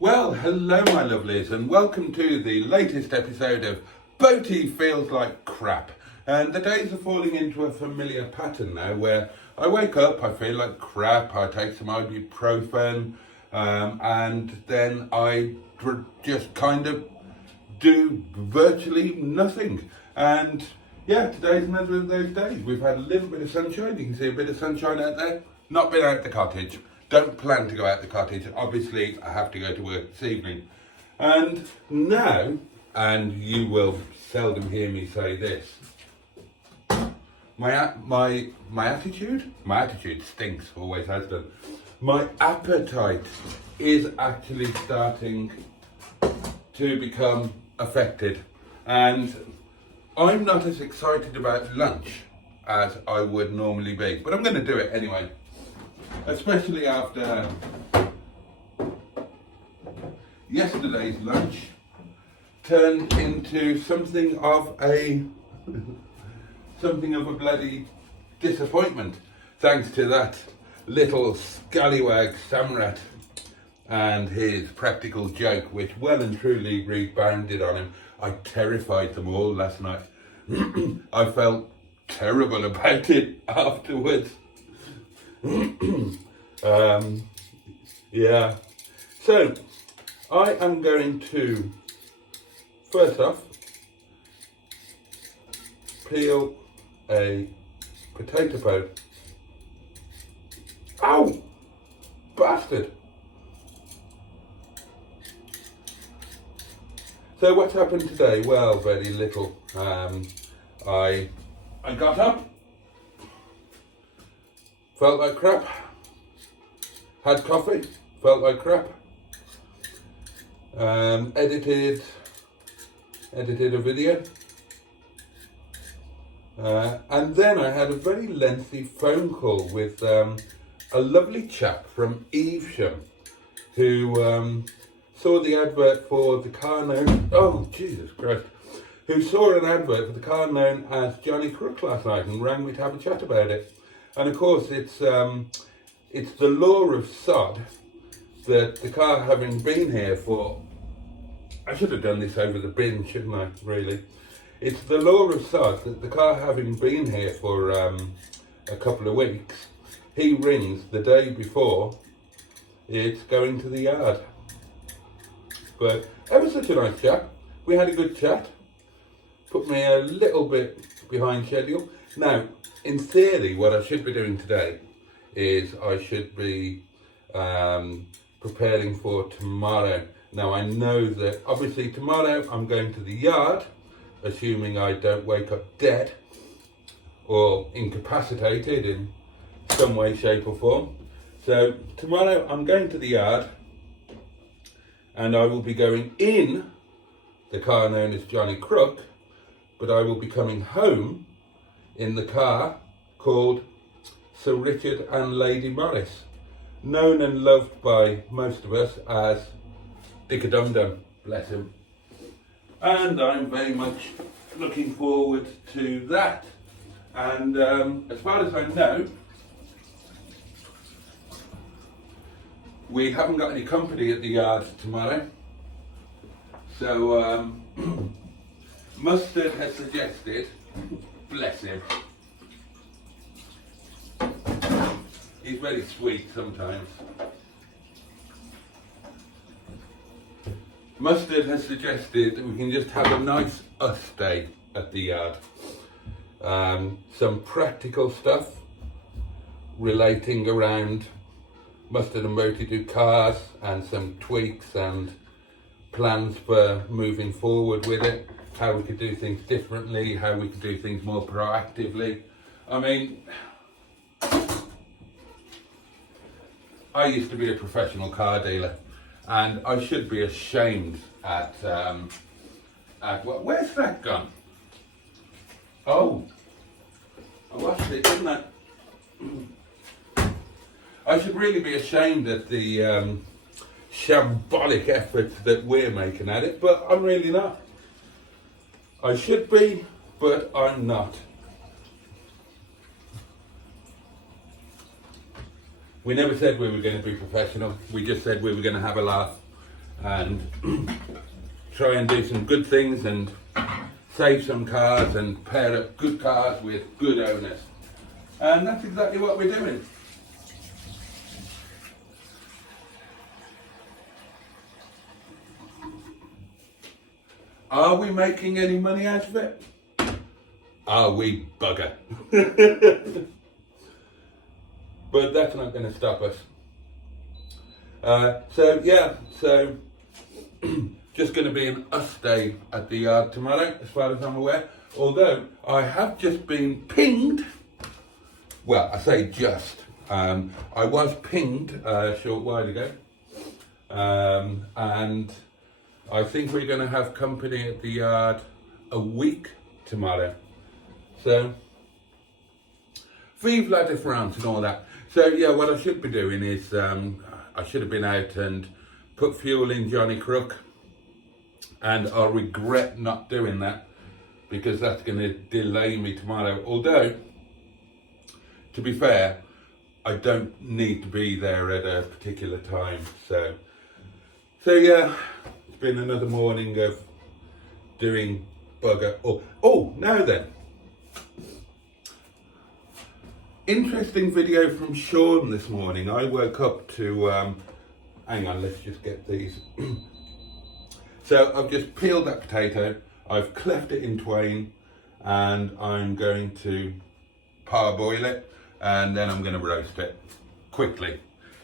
Well, hello my lovelies and welcome to the latest episode of Boaty Feels Like Crap. And the days are falling into a familiar pattern now where I wake up, I feel like crap, I take some ibuprofen and then I just kind of do virtually nothing. And yeah, today's another of those days. We've had a little bit of sunshine, you can see a bit of sunshine out there. Not been out the cottage. Don't plan to go out the cottage. Obviously, I have to go to work this evening. And now, and you will seldom hear me say this, my attitude stinks, always has done. My appetite is actually starting to become affected. And I'm not as excited about lunch as I would normally be, but I'm going to do it anyway. Especially after yesterday's lunch turned into something of a bloody disappointment, thanks to that little scallywag Samrat and his practical joke, which well and truly rebounded on him. I terrified them all last night. I felt terrible about it afterwards. Yeah, so I am going to first off peel a potato bone. Ow! Bastard! So what's happened today? Well, very little. I got up, felt like crap, had coffee, felt like crap, edited a video, and then I had a very lengthy phone call with a lovely chap from Evesham who saw the advert for the car known, oh Jesus Christ, who saw an advert for the car known as Johnny Crook last night and rang me to have a chat about it. And of course it's the law of sod that the car having been here for, I should have done this over the bin, shouldn't I, really? It's the law of sod that the car having been here for a couple of weeks, he rings the day before it's going to the yard. But ever such a nice chap. We had a good chat. Put me a little bit behind schedule. Now, in theory, what I should be doing today is I should be preparing for tomorrow. Now, I know that obviously tomorrow I'm going to the yard, assuming I don't wake up dead or incapacitated in some way, shape or form. So tomorrow I'm going to the yard and I will be going in the car known as Johnny Crook, but I will be coming home in the car called Sir Richard and Lady Morris, known and loved by most of us as Dick-a-Dum-Dum, bless him. And I'm very much looking forward to that. And as far as I know, we haven't got any company at the yard tomorrow. So Mustard has suggested, bless him, he's very sweet sometimes. Mustard has suggested that we can just have a nice us day at the yard. Some practical stuff relating around Mustard and Boaty do cars and some tweaks and plans for moving forward with it, how we could do things differently, how we could do things more proactively. I mean, I used to be a professional car dealer and I should be ashamed at what, where's that gone? Oh, I lost it, didn't I? I should really be ashamed at the shambolic efforts that we're making at it, but I'm really not. I should be, but I'm not. We never said we were going to be professional. We just said we were going to have a laugh. and try and do some good things and save some cars and pair up good cars with good owners. And that's exactly what we're doing. Are we making any money out of it? Are we? Bugger. But that's not going to stop us. So just going to be an us day at the yard tomorrow, as far as I'm aware. Although I have just been pinged. Well, I say just. I was pinged a short while ago. And I think we're going to have company at the yard a week tomorrow. So, vive la différence and all that. So yeah, what I should be doing is I should have been out and put fuel in Johnny Crook, and I'll regret not doing that because that's going to delay me tomorrow. Although, to be fair, I don't need to be there at a particular time. So yeah, it's been another morning of doing bugger. Oh, now then. Interesting video from Sean this morning. I woke up to, hang on, let's just get these. So I've just peeled that potato, I've cleft it in twain, and I'm going to parboil it, and then I'm going to roast it quickly.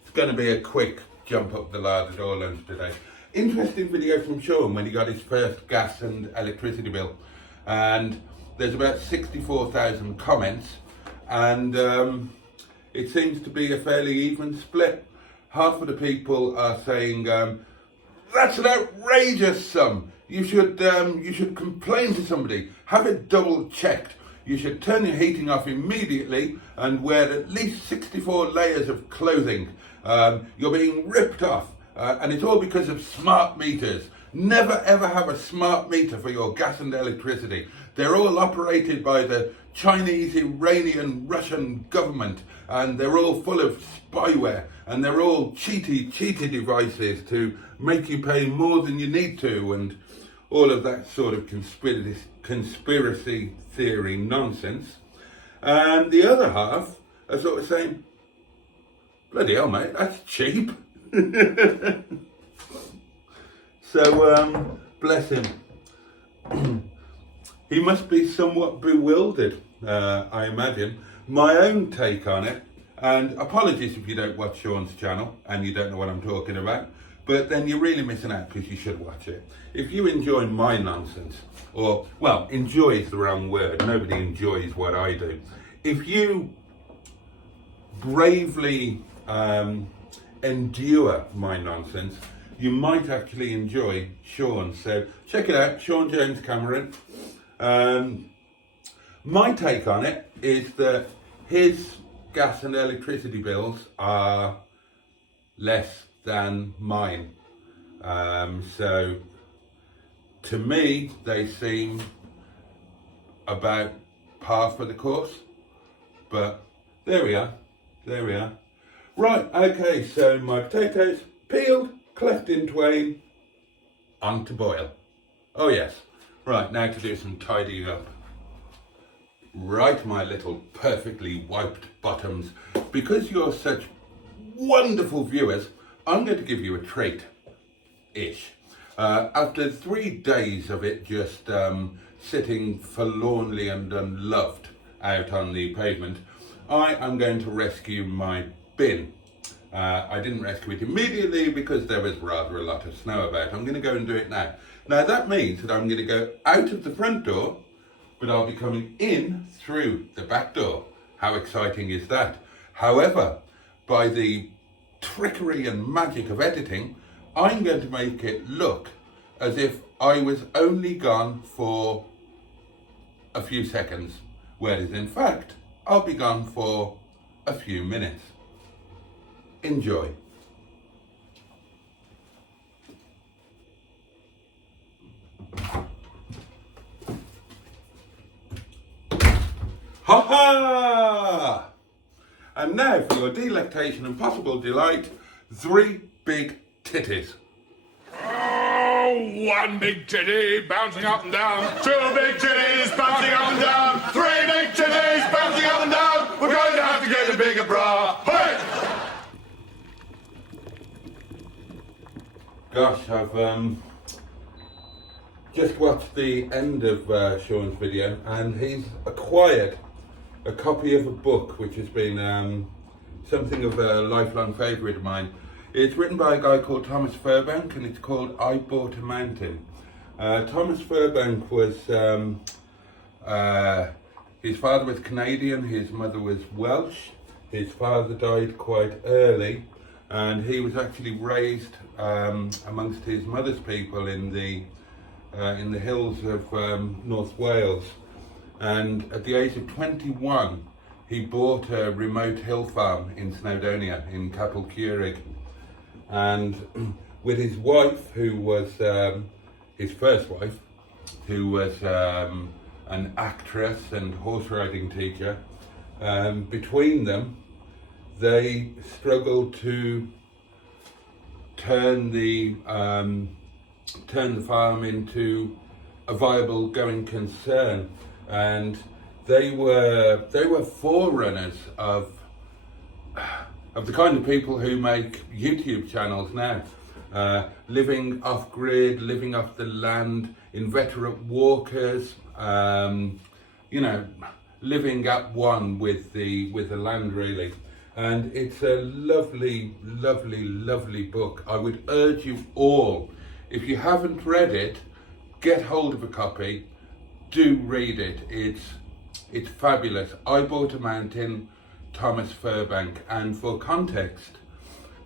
It's going to be a quick jump up the larder door lunch today. Interesting video from Sean when he got his first gas and electricity bill. And there's about 64,000 comments. And it seems to be a fairly even split. Half of the people are saying, that's an outrageous sum. You should complain to somebody. Have it double checked. You should turn your heating off immediately and wear at least 64 layers of clothing. You're being ripped off. And it's all because of smart meters. Never ever have a smart meter for your gas and electricity. They're all operated by the Chinese, Iranian, Russian government, and they're all full of spyware, and they're all cheaty devices to make you pay more than you need to, and all of that sort of conspiracy theory nonsense. And the other half are sort of saying, bloody hell mate, that's cheap. So, bless him. He must be somewhat bewildered, I imagine. My own take on it, and apologies if you don't watch Sean's channel and you don't know what I'm talking about, but then you're really missing out because you should watch it. If you enjoy my nonsense, or, well, enjoy is the wrong word, nobody enjoys what I do. If you bravely endure my nonsense, you might actually enjoy Sean. So check it out, Sean James Cameron. My take on it is that his gas and electricity bills are less than mine. So to me, they seem about par for the course. But there we are. Right, okay, so my potatoes peeled, cleft in twain, on to boil. Oh yes. Right, now to do some tidying up. Right, my little perfectly wiped bottoms. Because you're such wonderful viewers, I'm going to give you a treat-ish. After 3 days of it just sitting forlornly and unloved out on the pavement, I am going to rescue my bin. I didn't rescue it immediately because there was rather a lot of snow about. I'm going to go and do it now. Now that means that I'm going to go out of the front door, but I'll be coming in through the back door. How exciting is that? However, by the trickery and magic of editing, I'm going to make it look as if I was only gone for a few seconds, whereas in fact, I'll be gone for a few minutes. Enjoy. Ha ha! And now for your delectation and possible delight, 3 big titties. One big titty bouncing up and down. Two big titties bouncing up and down. Three big titties bouncing up and down. We're going to have to get a bigger bra. Hey! Gosh, I've just watched the end of Sean's video, and he's acquired a copy of a book which has been something of a lifelong favourite of mine. It's written by a guy called Thomas Fairbank, and it's called I Bought a Mountain. Thomas Fairbank was, his father was Canadian, his mother was Welsh. His father died quite early, and he was actually raised amongst his mother's people in the hills of North Wales. And at the age of 21, he bought a remote hill farm in Snowdonia, in Capel Curig. And with his wife, who was his first wife, who was an actress and horse riding teacher, between them, they struggled to turn the farm into a viable going concern, and they were forerunners of the kind of people who make YouTube channels now, living off grid, living off the land, inveterate walkers, living at one with the land really. And it's a lovely, lovely, lovely book. I would urge you all, if you haven't read it, get hold of a copy. Do read it. It's fabulous. I Bought a Mountain, Thomas Fairbank. And for context,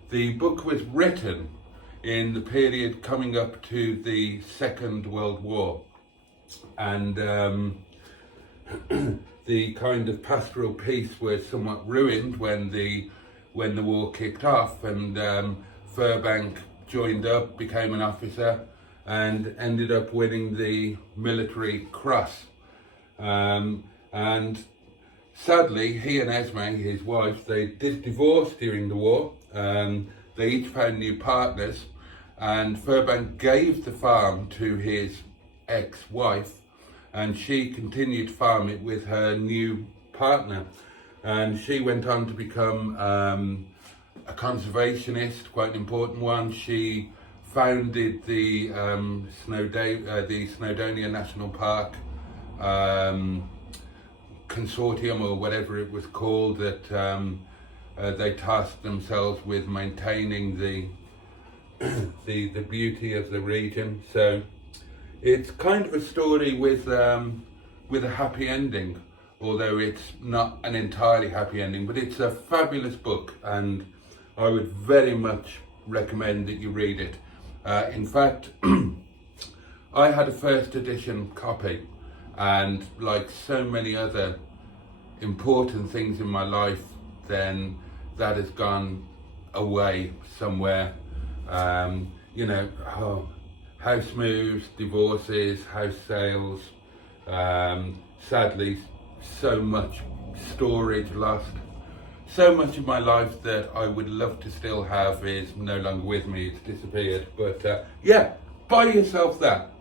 the book was written in the period coming up to the Second World War, and the kind of pastoral peace was somewhat ruined when the war kicked off, and Fairbank joined up, became an officer, and ended up winning the Military Cross. And sadly, he and Esme, his wife, they did divorce during the war. They each found new partners, and Fairbank gave the farm to his ex-wife, and she continued to farm it with her new partner. And she went on to become a conservationist, quite an important one. She founded the Snowdonia National Park consortium, or whatever it was called, that they tasked themselves with maintaining the beauty of the region. So it's kind of a story with a happy ending, although it's not an entirely happy ending, but it's a fabulous book, and I would very much recommend that you read it. In fact, I had a first edition copy, and like so many other important things in my life, then that has gone away somewhere. House moves, divorces, house sales, sadly so much storage lost. So much of my life that I would love to still have is no longer with me, it's disappeared. But yeah, buy yourself that,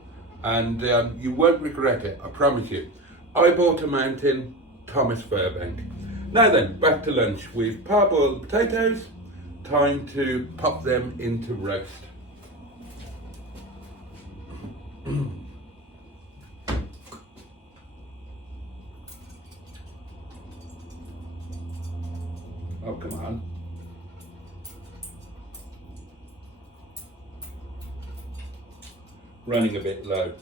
and you won't regret it, I promise you. I Bought a Mountain, Thomas Fairbank. Now then, back to lunch. We've parboiled potatoes, time to pop them into roast. Oh, come on. Running a bit low.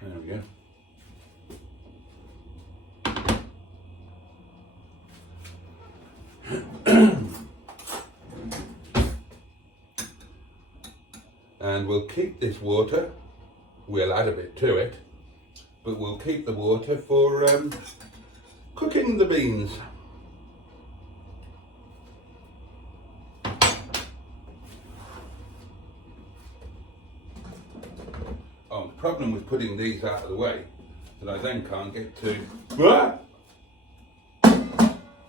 There we go. And we'll keep this water, we'll add a bit to it, but we'll keep the water for cooking the beans. Oh, the problem with putting these out of the way that I then can't get to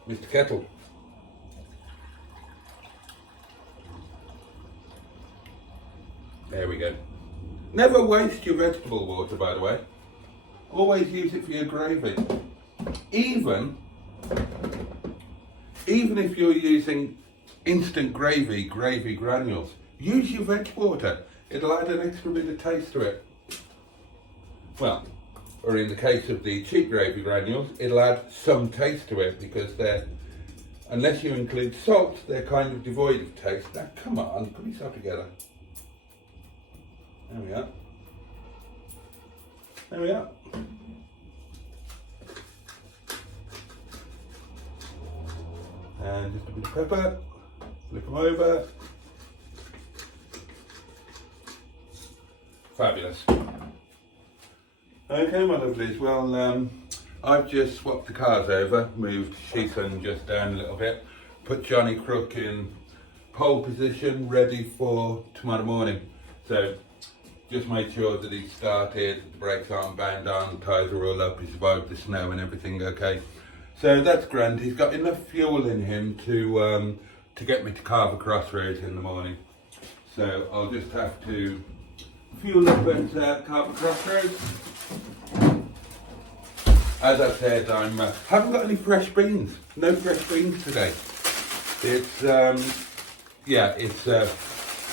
Mr. Kettle. There we go. Never waste your vegetable water, by the way. Always use it for your gravy. Even if you're using instant gravy granules, use your veg water. It'll add an extra bit of taste to it. Well, or in the case of the cheap gravy granules, it'll add some taste to it because unless you include salt, they're kind of devoid of taste. Now, come on, put yourself together. There we are. There we are. And just a bit of pepper, flip them over. Fabulous. Okay, my lovelies, well, I've just swapped the cars over, moved Sheatham just down a little bit, put Johnny Crook in pole position, ready for tomorrow morning. So, just made sure that he started, the brakes aren't bound on, tyres are all up, he survived the snow and everything okay. So that's grand. He's got enough fuel in him to get me to Carver Crossroads in the morning. So I'll just have to fuel up at Carver Crossroads. As I said, I haven't got any fresh beans. No fresh beans today. It's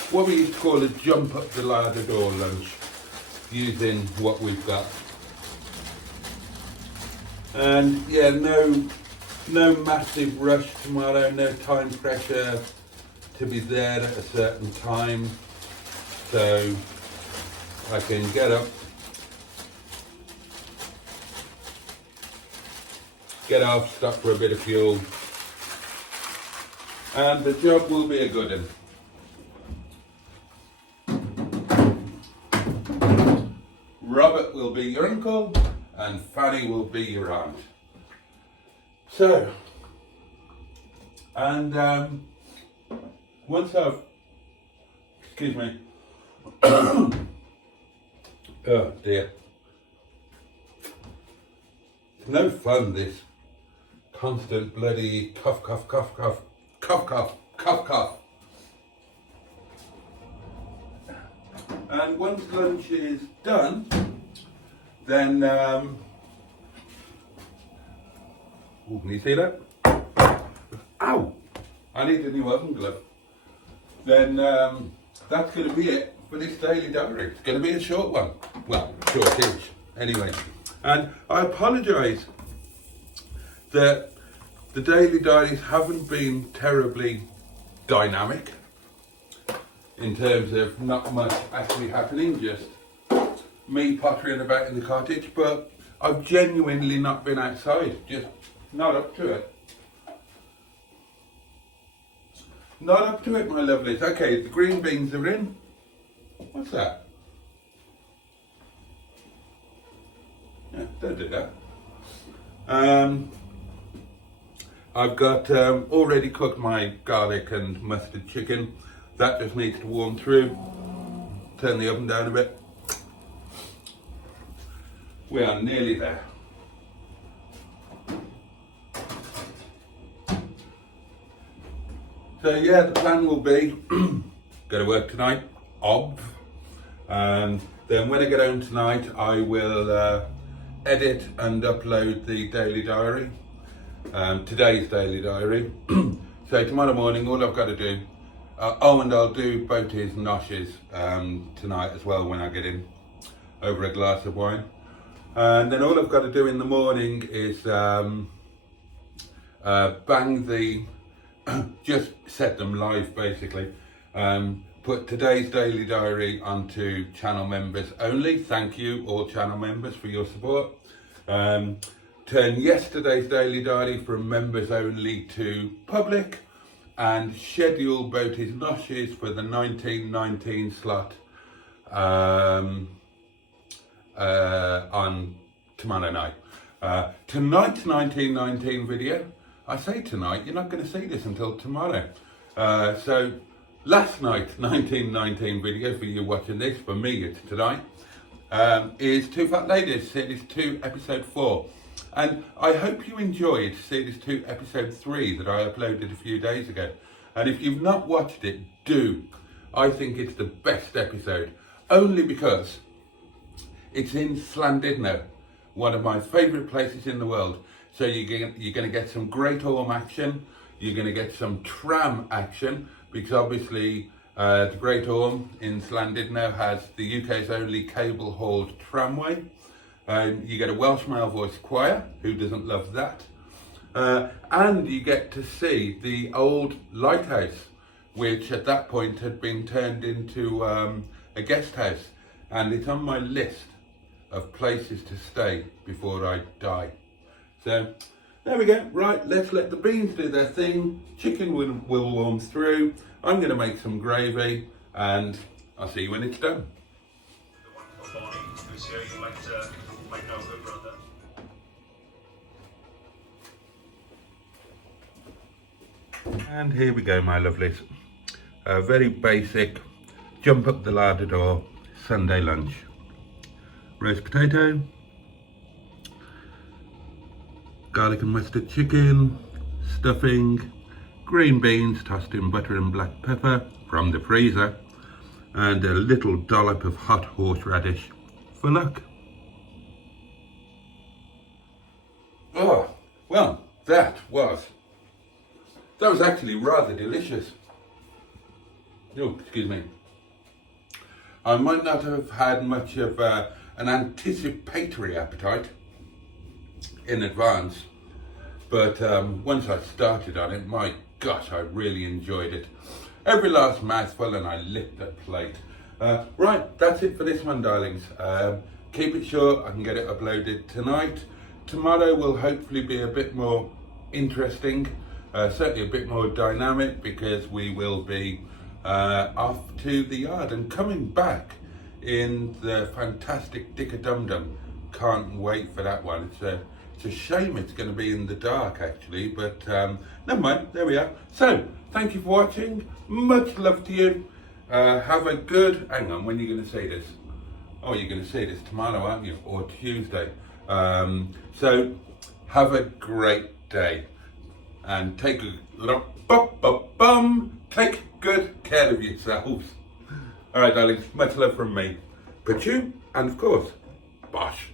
what we used to call a jump up the ladder door lunch, using what we've got. And yeah, no massive rush tomorrow, no time pressure to be there at a certain time. So I can get up, get off, stop for a bit of fuel, and the job will be a good one. Robert will be your uncle, and Fanny will be your aunt. So, and once I've, excuse me, oh dear, it's no fun, this constant bloody cough, cough, cough, cough, cough, cough, cough, cough. And once lunch is done, then, oh, can you see that? Ow! I need a new oven glove. Then that's going to be it for this daily diary. It's going to be a short one. Well, shortish, anyway. And I apologise that the daily diaries haven't been terribly dynamic in terms of not much actually happening, just me pottering about in the cottage, but I've genuinely not been outside, just not up to it. Not up to it, my lovelies. Okay, the green beans are in. What's that? Yeah, don't do that. I've got already cooked my garlic and mustard chicken. That just needs to warm through. Turn the oven down a bit. We are nearly there. So yeah, the plan will be go to work tonight, and then when I get home tonight, I will edit and upload the daily diary, today's daily diary. So tomorrow morning, all I've got to do, and I'll do Boaty's noshes tonight as well when I get in, over a glass of wine. And then all I've got to do in the morning is bang the, just set them live basically. Put today's daily diary onto channel members only. Thank you all channel members for your support. Turn yesterday's daily diary from members only to public, and schedule Boaty's noshes for the 1919 slot on tomorrow night. Tonight's 1919 video, I say tonight, you're not going to see this until tomorrow. So last night's 1919 video, for you watching this, for me it's tonight, is Two Fat Ladies, Series 2, Episode 4. And I hope you enjoyed Series 2, Episode 3 that I uploaded a few days ago. And if you've not watched it, do. I think it's the best episode, only because it's in Llandudno, one of my favourite places in the world. So you're going to get some Great Orme action, you're going to get some tram action, because obviously the Great Orme in Llandudno has the UK's only cable-hauled tramway. You get a Welsh male voice choir, who doesn't love that? And you get to see the old lighthouse, which at that point had been turned into a guest house. And it's on my list of places to stay before I die. So there we go. Right, let's let the beans do their thing. Chicken will warm through. I'm going to make some gravy, and I'll see you when it's done. The wonderful Boaty, who's here. You might know her brother. And here we go, my lovelies. A very basic jump up the larder door Sunday lunch. Roast potato, garlic and mustard chicken, stuffing, green beans tossed in butter and black pepper from the freezer, and a little dollop of hot horseradish for luck. Oh, well, that was actually rather delicious. Oh, excuse me. I might not have had much of an anticipatory appetite in advance, but once I started on it, my gosh, I really enjoyed it. Every last mouthful, and I licked that plate. Right, that's it for this one, darlings. Keep it short. I can get it uploaded tonight. Tomorrow will hopefully be a bit more interesting, certainly a bit more dynamic, because we will be off to the yard and coming back in the fantastic Dicker Dum Dum. Can't wait for that one. It's a shame it's going to be in the dark, actually, but never mind, there we are. So, thank you for watching. Much love to you. Have a good, hang on, when are you going to see this? Oh, you're going to see this tomorrow, aren't you? Or Tuesday. So, have a great day. And take good care of yourselves. All right, darlings, much love from me. But you, and of course, Bosh.